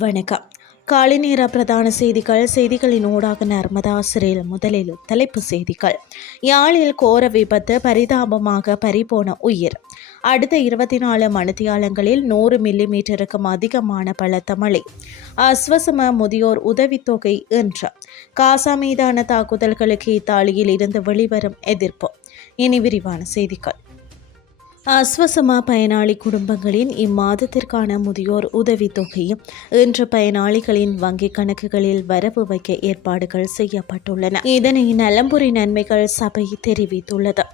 வணக்கம். காலை நேர பிரதான செய்திகளின் ஊடாக நர்மதா சிறையில். முதலில் தலைப்பு செய்திகள். யாழில் கோர விபத்து, பரிதாபமாக பறிபோன உயிர். அடுத்த 24 மணித்தியாலங்களில் 100 மில்லிமீட்டருக்கும் அதிகமான பலத்த மழை. அஸ்வசம முதியோர் உதவித்தொகை என்று. காசா மீதான தாக்குதல்களுக்கு இத்தாலியில் இருந்து வெளிவரும் எதிர்ப்பு. இனி விரிவான செய்திகள். அஸ்வசமா பயனாளி குடும்பங்களின் இம்மாதத்திற்கான முதியோர் உதவித்தொகையும் இன்று பயனாளிகளின் வங்கிக் கணக்குகளில் வரவு வைக்க ஏற்பாடுகள் செய்யப்பட்டுள்ளன. இதனை நலம்புரி நன்மைகள் சபை தெரிவித்துள்ளது.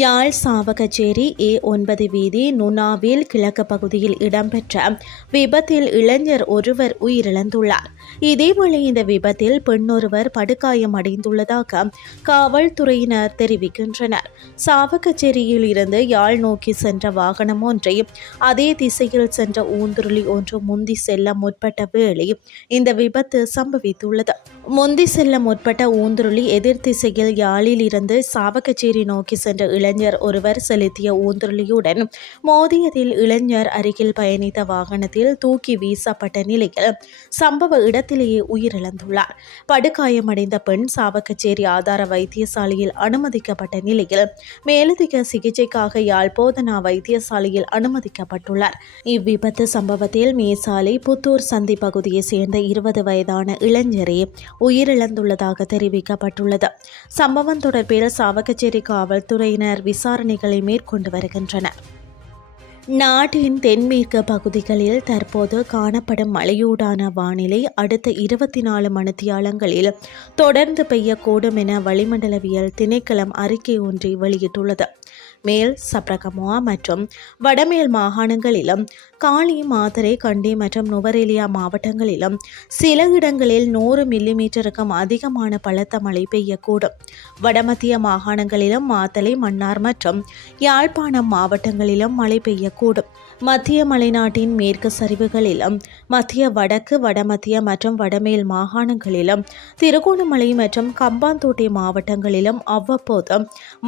யாழ் சாவகச்சேரி A9 வீதி நுணாவில் கிழக்கு பகுதியில் இடம்பெற்ற விபத்தில் இளைஞர் ஒருவர் உயிரிழந்துள்ளார். இதேவேளை இந்த விபத்தில் பெண்ணொருவர் படுகாயமடைந்துள்ளதாக காவல்துறையினர் தெரிவிக்கின்றனர். சாவகச்சேரியில் இருந்து யாழ் நோக்கி சென்ற வாகனம் ஒன்றை அதே திசையில் சென்ற ஊந்துருளி ஒன்று முந்தி செல்ல முற்பட்ட வேளை இந்த விபத்து சம்பவித்துள்ளது. முந்தி செல்ல முற்பட்ட ஊந்துருளி எதிர் திசையில் யாழில் இருந்து சாவகச்சேரி நோக்கி சென்ற இளைஞர் ஒருவர் செலுத்திய ஊந்துருளியுடன் மோதியதில் இளைஞர் அருகில் பயணித்த வாகனத்தில் தூக்கி வீசப்பட்ட நிலையில் சம்பவ இடத்திலேயே உயிரிழந்துள்ளார். படுகாயமடைந்த பெண் சாவகச்சேரி ஆதார வைத்தியசாலையில் அனுமதிக்கப்பட்ட நிலையில் மேலதிக சிகிச்சைக்காக யாழ் போதனா வைத்தியசாலையில் அனுமதிக்கப்பட்டுள்ளார். இவ்விபத்து சம்பவத்தில் மேசாலை புத்தூர் சந்தி பகுதியை சேர்ந்த 20 வயதான இளைஞரே உயிரிழந்துள்ளதாக தெரிவிக்கப்பட்டுள்ளது. சம்பவம் தொடர்பில் சாவகச்சேரி காவல்துறையினர் விசாரணைகளை மேற்கொண்டு வருகின்றனர். நாட்டின் தென்மேற்கு பகுதிகளில் தற்போது காணப்படும் மழையூடான வானிலை அடுத்த 24 மணித்தியாலங்களில் தொடர்ந்து பெய்யக்கூடும் என வளிமண்டலவியல் திணைக்களம் அறிக்கை ஒன்றை வெளியிட்டுள்ளது. மேல் சப்ரகமுவா மற்றும் வடமேல் மாகாணங்களிலும் காலி, மாத்தறை, கண்டி மற்றும் நுவரெலியா மாவட்டங்களிலும் சில இடங்களில் 100 மில்லிமீட்டருக்கும் அதிகமான பலத்த மழை பெய்யக்கூடும். வடமத்திய மாகாணங்களிலும் மாத்தளை, மன்னார் மற்றும் யாழ்ப்பாணம் மாவட்டங்களிலும் மழை பெய்யக்கூடும். மத்திய மலைநாட்டின் மேற்கு சரிவுகளிலும் மத்திய வடக்கு, வடமத்திய மற்றும் வடமேல் மாகாணங்களிலும் திருகோணமலை மற்றும் கம்பாந்தோட்டை மாவட்டங்களிலும் அவ்வப்போது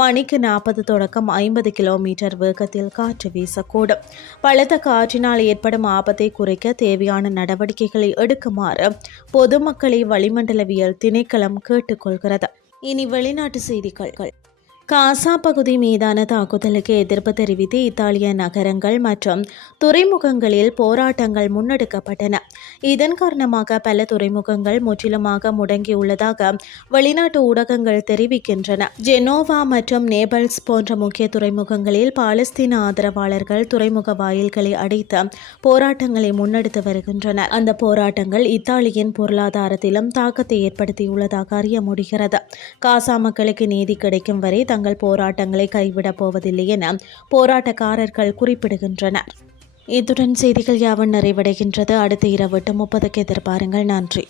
மணிக்கு 40 தொடக்கம் 50 கிலோமீட்டர் வேகத்தில் காற்று வீசக்கூடும். பலத்த காற்றினால் ஏற்படும் ஆபத்தை குறைக்க தேவையான நடவடிக்கைகளை எடுக்குமாறு பொதுமக்களை வளிமண்டலவியல் திணைக்களம் கேட்டுக்கொள்கிறது. இனி வெளிநாட்டு செய்திகள். காசா பகுதி மீதான தாக்குதலுக்கு எதிர்ப்பு தெரிவித்து இத்தாலிய நகரங்கள் மற்றும் துறைமுகங்களில் போராட்டங்கள் முன்னெடுக்கப்பட்டன. இதன் காரணமாக பல துறைமுகங்கள் முற்றிலுமாக முடங்கியுள்ளதாக வெளிநாட்டு ஊடகங்கள் தெரிவிக்கின்றன. ஜெனோவா மற்றும் நேபல்ஸ் போன்ற முக்கிய துறைமுகங்களில் பாலஸ்தீன ஆதரவாளர்கள் துறைமுக வாயில்களை அடைத்து போராட்டங்களை முன்னெடுத்து வருகின்றனர். அந்த போராட்டங்கள் இத்தாலியின் பொருளாதாரத்திலும் தாக்கத்தை ஏற்படுத்தியுள்ளதாக அறிய முடிகிறது. காசா மக்களுக்கு நீதி கிடைக்கும் வரை தங்கள் போராட்டங்களை கைவிடப் போவதில்லை என போராட்டக்காரர்கள் குறிப்பிடுகின்றனர். இத்துடன் செய்திகள் யாவும் நிறைவடைகின்றது. அடுத்த இரவு 8:30 எதிர்பாருங்கள். நன்றி.